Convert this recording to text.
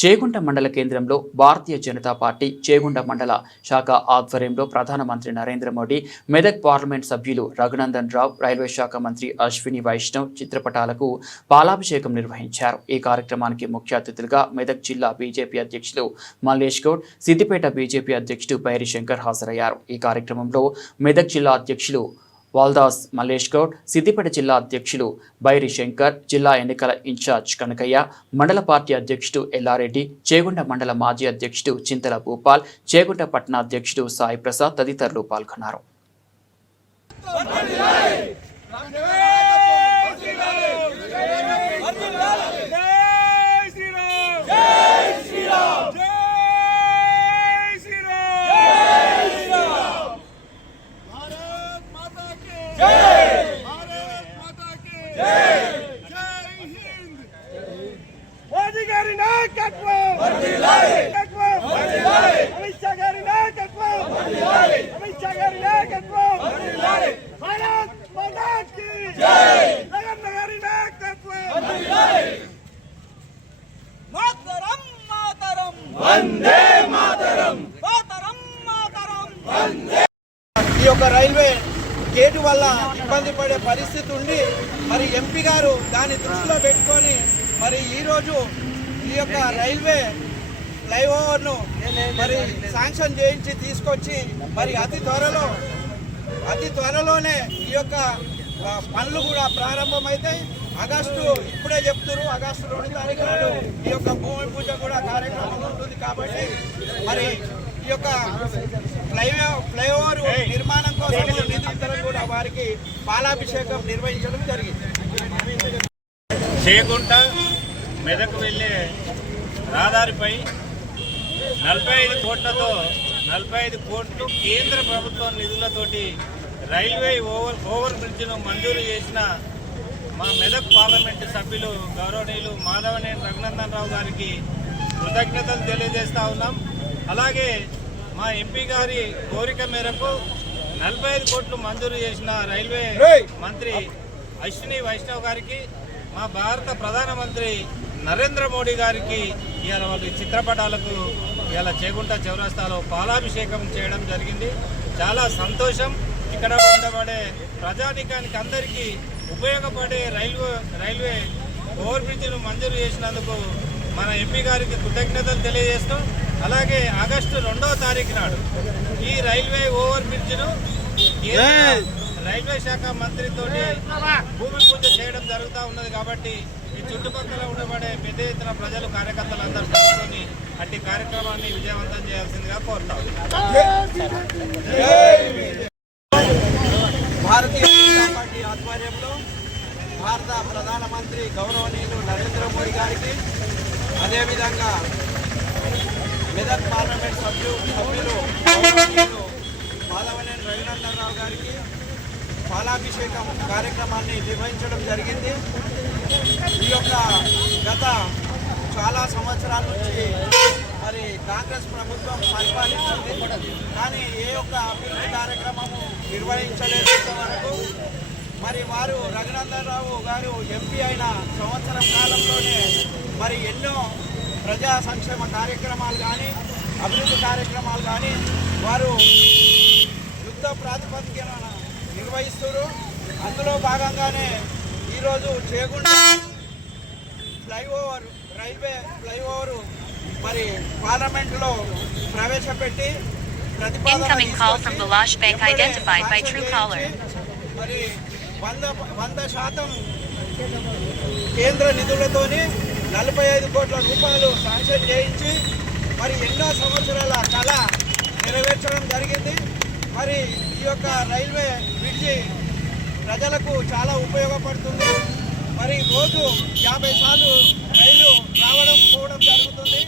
చేగుంట మండల కేంద్రంలో భారతీయ జనతా పార్టీ చేగుంట మండల శాఖ ఆధ్వర్యంలో ప్రధానమంత్రి నరేంద్ర మోడీ, మెదక్ పార్లమెంట్ సభ్యులు రఘునందన్ రావు, రైల్వే శాఖ మంత్రి అశ్విని వైష్ణవ్ చిత్రపటాలకు పాలాభిషేకం నిర్వహించారు. ఈ కార్యక్రమానికి ముఖ్య అతిథులుగా మెదక్ జిల్లా బీజేపీ అధ్యక్షులు మల్లేష్ గౌడ్, సిద్దిపేట బీజేపీ అధ్యక్షుడు బైరి శంకర్ హాజరయ్యారు. ఈ కార్యక్రమంలో మెదక్ జిల్లా అధ్యక్షులు వాల్దాస్ మల్లేష్ గౌడ్, సిద్దిపేట జిల్లా అధ్యక్షులు బైరి శంకర్, జిల్లా ఎన్నికల ఇన్ఛార్జ్ కనకయ్య, మండల పార్టీ అధ్యక్షుడు ఎల్లారెడ్డి, చేగుంట మండల మాజీ అధ్యక్షుడు చింతల భూపాల్, చేగుంట పట్టణ అధ్యక్షుడు సాయి ప్రసాద్ తదితరులు పాల్గొన్నారు. ఈ యొక్క రైల్వే గేటు వల్ల ఇబ్బంది పడే పరిస్థితి ఉండి మరి ఎంపీ గారు దాన్ని దృష్టిలో పెట్టుకొని మరి ఈరోజు ఈ యొక్క రైల్వే ఫ్లైఓవర్ను మరి శాంక్షన్ చేయించి తీసుకొచ్చి మరి అతి త్వరలోనే ఈ యొక్క పనులు కూడా ప్రారంభమైతాయి. ఆగస్టు ఇప్పుడే చెప్తున్నారు, ఆగస్టు 2 తారీఖు నాడు ఈ యొక్క భూమి పూజ కూడా కార్యక్రమం ఉంటుంది. కాబట్టి మరి ఈ యొక్క ఫ్లైఓవర్ నిర్మాణం కోసం నిధులందరూ కూడా వారికి పాలాభిషేకం నిర్వహించడం జరిగింది. చేగుంట మెదక్ వెళ్ళే రహదారిపై 45 కోట్లతో 45 కోట్లు కేంద్ర ప్రభుత్వం నిధులతోటి రైల్వే ఓవర్ బ్రిడ్జ్ను మంజూరు చేసిన మా మెదక్ పార్లమెంటు సభ్యులు గౌరవనీయులు మాధవనేని రఘునందన్ రావు గారికి కృతజ్ఞతలు తెలియజేస్తా ఉన్నాం. అలాగే మా ఎంపీ గారి కోరిక మేరకు 45 కోట్లు మంజూరు చేసిన రైల్వే మంత్రి అశ్విని వైష్ణవ్ గారికి, మా భారత ప్రధానమంత్రి నరేంద్ర మోడీ గారికి ఇవాళ వాళ్ళ చిత్రపటాలకు ఇవాళ చేగుంట చౌరస్తాలో పాలాభిషేకం చేయడం జరిగింది. చాలా సంతోషం. ఇక్కడ ఉండబడే ప్రజానికానికి అందరికీ ఉపయోగపడే రైల్వే ఓవర్ బ్రిడ్జ్ను మంజూరు చేసినందుకు మన ఎంపీ గారికి కృతజ్ఞతలు తెలియజేస్తూ, అలాగే ఆగస్టు 2వ తారీఖు నాడు ఈ రైల్వే ఓవర్ బ్రిడ్జ్ను రైల్వే శాఖ మంత్రితో భూమి పూజ చేయడం జరుగుతూ ఉన్నది. కాబట్టి ఈ చుట్టుపక్కల ఉండబడే పెద్ద ఎత్తున ప్రజలు, కార్యకర్తలు అందరూ కలుసుకొని అట్టి కార్యక్రమాన్ని విజయవంతం చేయాల్సిందిగా కోరుతాం. భారతీయ జనతా పార్టీ ఆధ్వర్యంలో భారత ప్రధానమంత్రి గౌరవనీయులు నరేంద్ర మోడీ గారికి, అదేవిధంగా మెదక్ పార్లమెంట్ సభ్యులు గౌరవనీయులు మాధవనేని రఘునందన్ రావు గారికి పాలాభిషేకం కార్యక్రమాన్ని నిర్వహించడం జరిగింది. ఈ యొక్క గత చాలా సంవత్సరాల నుంచి మరి కాంగ్రెస్ ప్రభుత్వం పరిపాలించింది, కానీ ఏ ఒక్క అభివృద్ధి కార్యక్రమము నిర్వహించలేదు వరకు. మరి వారు రఘునందన్ రావు గారు ఎంపీ అయిన సంవత్సరం కాలంలోనే మరి ఎన్నో ప్రజా సంక్షేమ కార్యక్రమాలు కానీ, అభివృద్ధి కార్యక్రమాలు కానీ వారు యుద్ధ ప్రాతిపదికన నిర్వహిస్తారు. అందులో భాగంగానే ఈరోజు చేగుంట రైల్వే ఫ్లైఓవర్ మరి పార్లమెంటులో ప్రవేశపెట్టి Incoming call from Balash Bank identified by Truecaller. మరి 100% కేంద్ర నిధులతోని 45 కోట్ల రూపాయలు శాంక్షన్ చేయించి మరి ఎన్నో సంవత్సరాల కళ నెరవేర్చడం జరిగింది. మరి ఈ యొక్క రైల్వే బ్రిడ్జి ప్రజలకు చాలా ఉపయోగపడుతుంది. మరి రోజు 50 సార్లు రైలు రావడం పోవడం జరుగుతుంది.